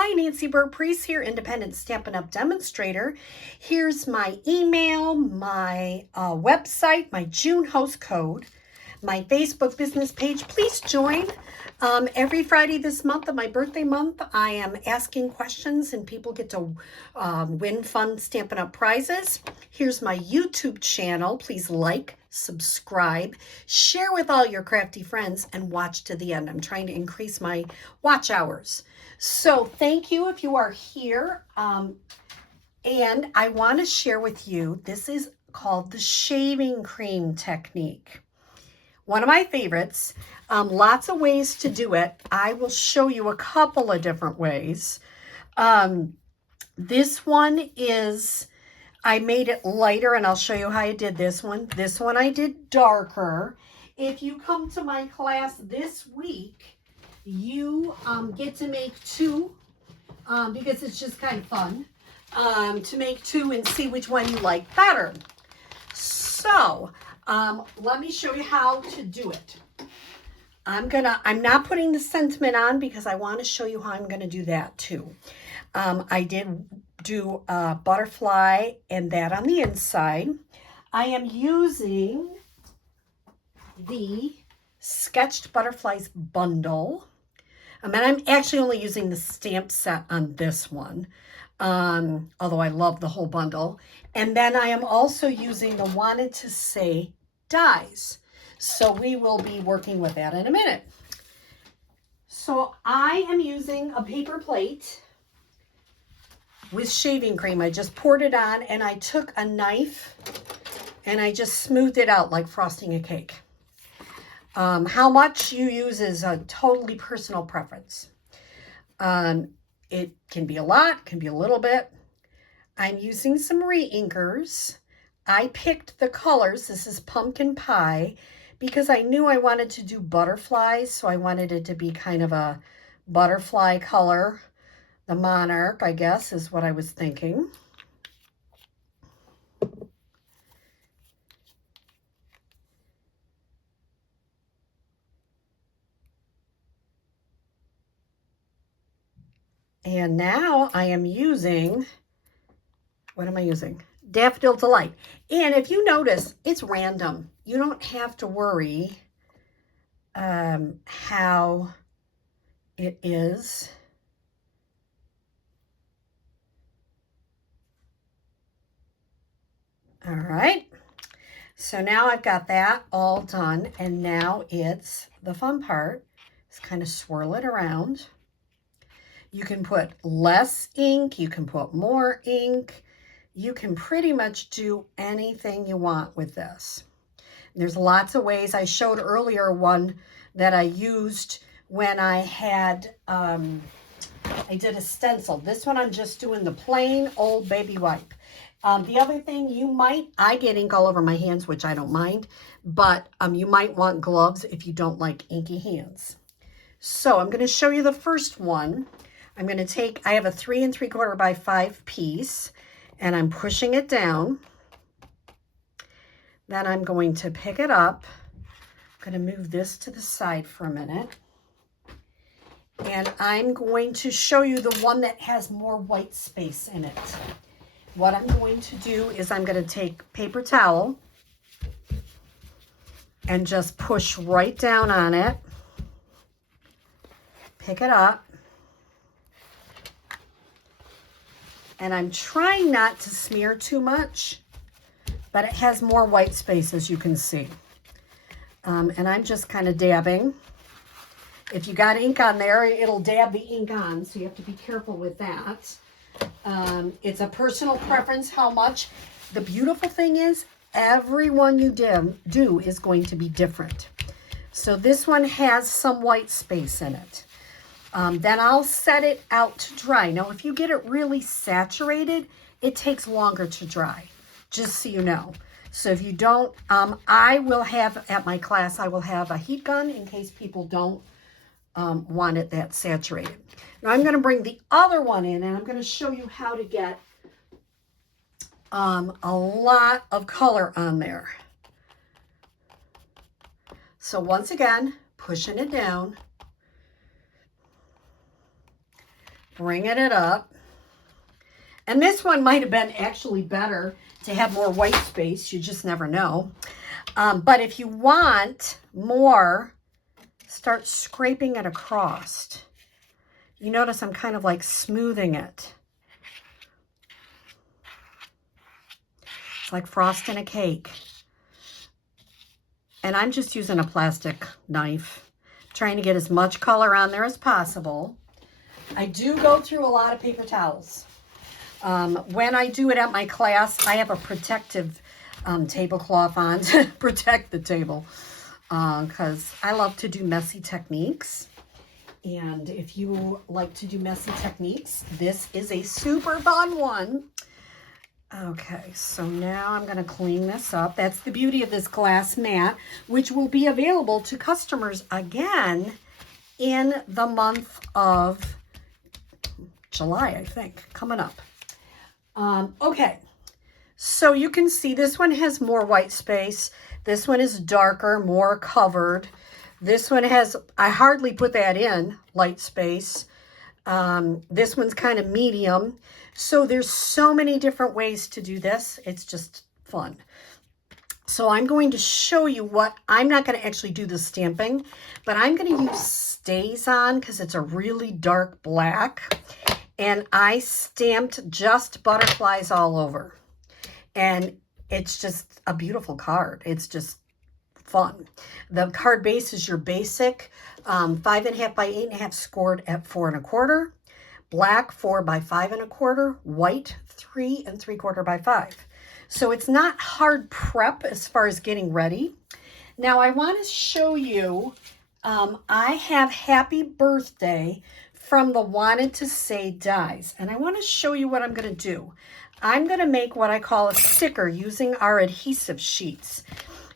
Hi, Nancy Burt-Preece here, Independent Stampin' Up! Demonstrator. Here's my email, my website, my June host code, my Facebook business page. Please join. Every Friday this month of my birthday month, I am asking questions and people get to win fun Stampin' Up! Prizes. Here's my YouTube channel. Please like, subscribe, share with all your crafty friends, and watch to the end. I'm trying to increase my watch hours. So thank you if you are here. And I want to share with you, this is called the shaving cream technique. One of my favorites. Lots of ways to do it. I will show you a couple of different ways. This one is, I made it lighter, and I'll show you how I did this one. This one I did darker. If you come to my class this week, you get to make two because it's just kind of fun to make two and see which one you like better. So let me show you how to do it. I'm not putting the sentiment on because I want to show you how I'm going to do that too. I did do a butterfly and that on the inside. I am using the Sketched Butterflies bundle. And I'm actually only using the stamp set on this one, although I love the whole bundle. And then I am also using the Wanted to Say dies. So we will be working with that in a minute. So I am using a paper plate with shaving cream. I just poured it on and I took a knife and I just smoothed it out like frosting a cake. How much you use is a totally personal preference. It can be a lot, can be a little bit. I'm using some re-inkers. I picked the colors. This is Pumpkin Pie because I knew I wanted to do butterflies, so I wanted it to be kind of a butterfly color. The Monarch, I guess, is what I was thinking. And now I am using, what am I using? Daffodil Delight. And if you notice, it's random. You don't have to worry how it is. All right. So now I've got that all done. And now it's the fun part. Just kind of swirl it around. You can put less ink. You can put more ink. You can pretty much do anything you want with this. There's lots of ways. I showed earlier one that I used when I had, I did a stencil. This one I'm just doing the plain old baby wipe. The other thing I get ink all over my hands, which I don't mind, but you might want gloves if you don't like inky hands. So I'm going to show you the first one. I'm going to take, I have a 3 3/4 by 5 piece, and I'm pushing it down. Then I'm going to pick it up. I'm going to move this to the side for a minute. And I'm going to show you the one that has more white space in it. What I'm going to do is I'm going to take paper towel and just push right down on it. Pick it up. And I'm trying not to smear too much, but it has more white space, as you can see. And I'm just kind of dabbing. If you got ink on there, it'll dab the ink on, so you have to be careful with that. It's a personal preference how much. The beautiful thing is, every one you do is going to be different. So this one has some white space in it. Then I'll set it out to dry. Now, if you get it really saturated, it takes longer to dry, just so you know. So if you don't, I will have, at my class, I will have a heat gun in case people don't want it that saturated. Now I'm going to bring the other one in, and I'm going to show you how to get a lot of color on there. So once again, pushing it down. bringing it up. And this one might have been actually better to have more white space. You just never know. But if you want more, start scraping it across. You notice I'm kind of like smoothing it. It's like frosting a cake. And I'm just using a plastic knife, trying to get as much color on there as possible. I do go through a lot of paper towels. When I do it at my class, I have a protective tablecloth on to protect the table because I love to do messy techniques. And if you like to do messy techniques, this is a super fun one. Okay, so now I'm going to clean this up. That's the beauty of this glass mat, which will be available to customers again in the month of July, I think, coming up. Okay, so you can see this one has more white space. This one is darker, more covered. This one has, I hardly put that in, light space. This one's kind of medium. So there's so many different ways to do this. It's just fun. So I'm going to show you what, I'm not going to actually do the stamping, but I'm going to use Stays On because it's a really dark black. And I stamped just butterflies all over. And it's just a beautiful card. It's just fun. The card base is your basic 5.5 by 8.5 scored at 4 1/4. Black 4 by 5 1/4. White 3 3/4 by 5. So it's not hard prep as far as getting ready. Now I want to show you, I have Happy Birthday from the Wanted to Say dies. And I want to show you what I'm going to do. I'm going to make what I call a sticker using our adhesive sheets.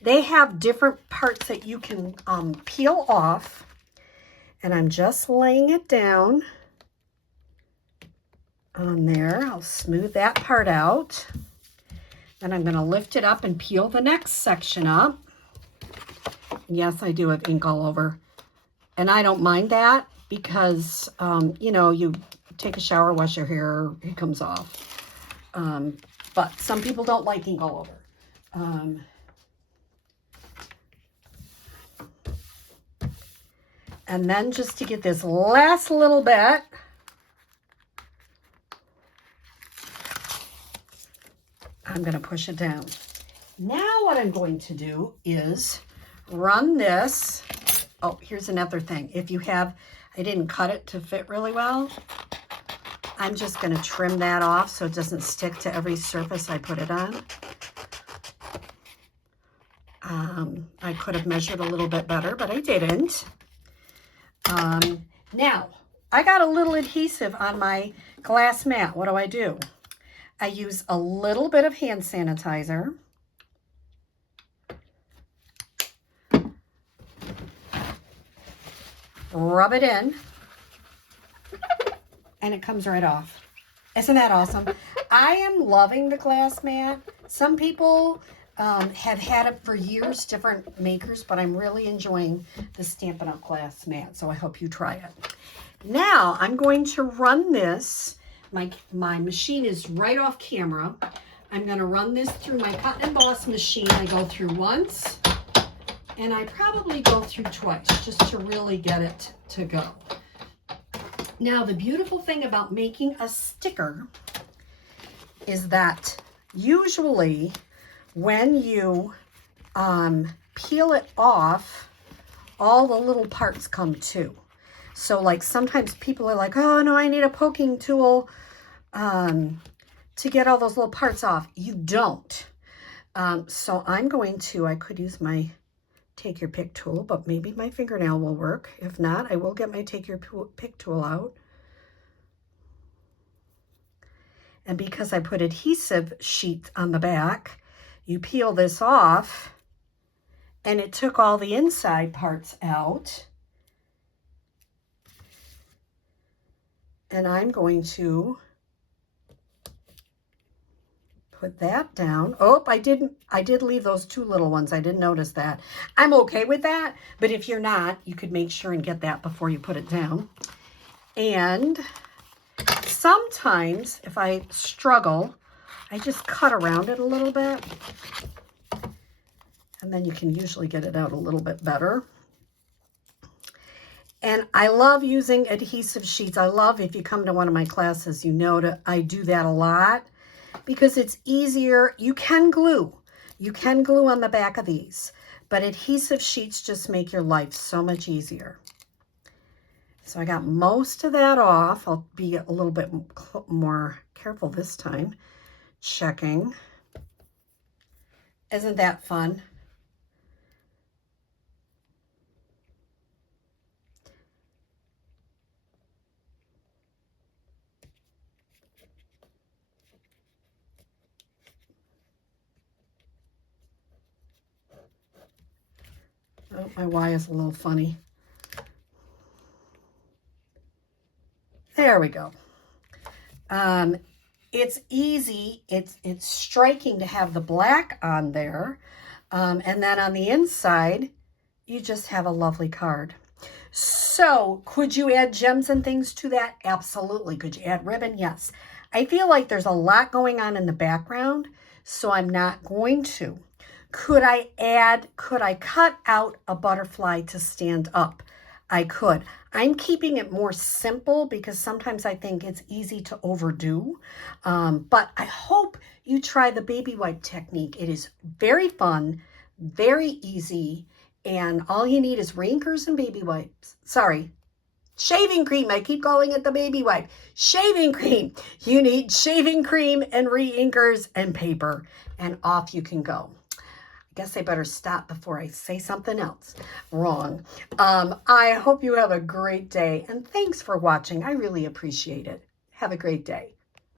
They have different parts that you can peel off. And I'm just laying it down on there. I'll smooth that part out. Then I'm going to lift it up and peel the next section up. Yes, I do have ink all over. And I don't mind that because, you know, you take a shower, wash your hair, it comes off. But some people don't like ink all over. And then just to get this last little bit, I'm going to push it down. Now what I'm going to do is run this. Oh, here's another thing. If you have, I didn't cut it to fit really well. I'm just going to trim that off so it doesn't stick to every surface I put it on. I could have measured a little bit better, but I didn't. Now, I got a little adhesive on my glass mat. What do? I use a little bit of hand sanitizer. Rub it in. And it comes right off. Isn't that awesome? I am loving the glass mat. Some people have had it for years, different makers, but I'm really enjoying the Stampin' Up! Glass mat, so I hope you try it. Now, I'm going to run this. My machine is right off camera. I'm going to run this through my Cut and Emboss machine. I go through once, and I probably go through twice, just to really get it to go. Now, the beautiful thing about making a sticker is that usually when you peel it off, all the little parts come too. So like sometimes people are like, oh no, I need a poking tool to get all those little parts off. You don't. So I'm going to, I could use my Take Your Pick tool, but maybe my fingernail will work. If not, I will get my Take Your Pick tool out. And because I put adhesive sheet on the back, you peel this off, and it took all the inside parts out. And I'm going to put that down. Oh, I did leave those two little ones. I didn't notice that. I'm okay with that, but if you're not, you could make sure and get that before you put it down. And Sometimes if I struggle, I just cut around it a little bit, and then you can usually get it out a little bit better. And I love using adhesive sheets. I love, if you come to one of my classes, you know I do that a lot because it's easier. You can glue. You can glue on the back of these, but adhesive sheets just make your life so much easier. So I got most of that off. I'll be a little bit more careful this time. Checking. Isn't that fun? Oh, my Y is a little funny. There we go. It's easy. It's striking to have the black on there. And then on the inside, you just have a lovely card. So could you add gems and things to that? Absolutely. Could you add ribbon? Yes. I feel like there's a lot going on in the background, so I'm not going to. Could I cut out a butterfly to stand up? I could. I'm keeping it more simple because sometimes I think it's easy to overdo. But I hope you try the baby wipe technique. It is very fun, very easy, and all you need is reinkers and baby wipes. Sorry, shaving cream. I keep calling it the baby wipe. Shaving cream. You need shaving cream and reinkers and paper, and off you can go. I guess I better stop before I say something else wrong. I hope you have a great day, and thanks for watching. I really appreciate it. Have a great day.